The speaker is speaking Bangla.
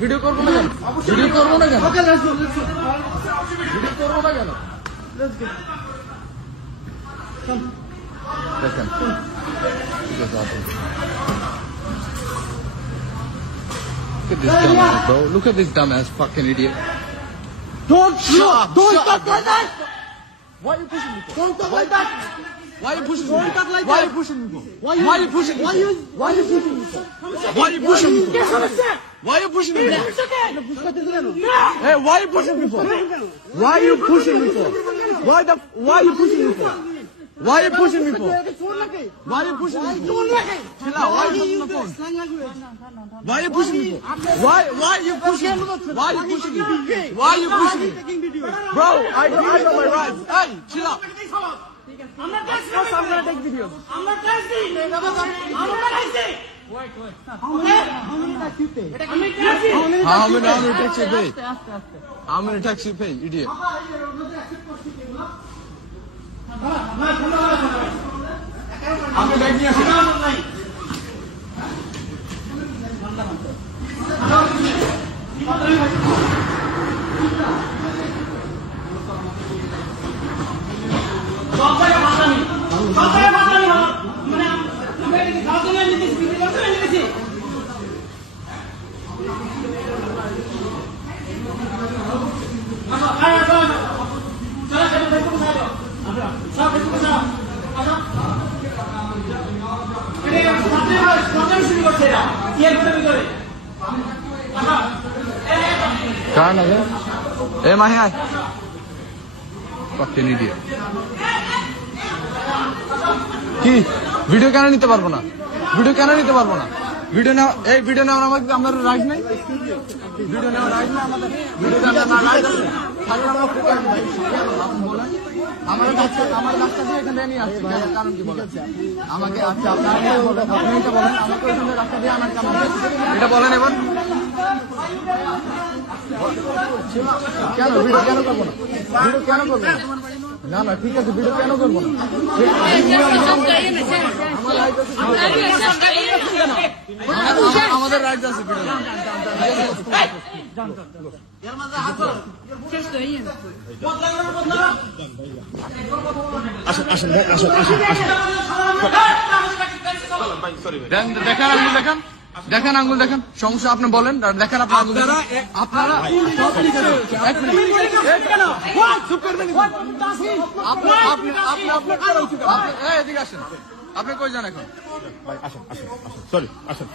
ভিডিও করবো না কেন? ভিডিও করবো না কেন? ভিডিও করবো না কেন? দেখেন ঠিক আছে আপনি Look at this dumbass, bro. Look at this dumbass fucking idiot. Don't talk like that. Why are you pushing me? Don't talk like that. Why are you pushing me? Don't talk like Why are that. you pushing me? Why you pushing me? Why are you pushing me? Why are you pushing me? Why are you pushing me? Hey, why are you pushing me for? Why are you pushing me for? Why are you pushing me for? Why are you pushing me for? Why are you pushing me for? Chill out. Why are you pushing the phone? Why are you pushing me for? Why are you pushing me? Why are you pushing me? Why are you pushing me? Bro, I know my rights. Hey, chill out. I'm gonna take videos. I'm not taxi. How many taxi you pay? How many taxi you pay? How many taxi you pay, idiot? আপনি ব্যাগ নিয়ে আসেন কারণ আছে এ মাহি আয় fucking idiot কি ভিডিও কেন নিতে পারবো না ভিডিও কেন নিতে পারবো না ভিডিও নাও এই ভিডিও নেওয়ার আমাদের রাইট নাই ভিডিও নেওয়ার রাইট না আমাদের ভিডিও নেওয়ার রাইট আছে তাহলে আমরা বলেন আমার কাছে দিয়ে এখানে নিয়ে আসছি কারণ কি বলেন আমাকে আচ্ছা আপনি এটা বলেন আমাকে ওখানে রাস্তা দিয়ে আনার কারণ এটা বলেন এবার কেন ভিডিও কেন করবো না ভিডিও কেন করবো না না ঠিক আছে ভিডিও কেন করবো না আমাদের রাইট আছে ভিডিও দেখেন আঙ্গুল দেখেন সমস্যা আপনি বলেন দেখেন আপনারা এদিকে আসেন আপনি কই যান এখন আসেন সরি আসেন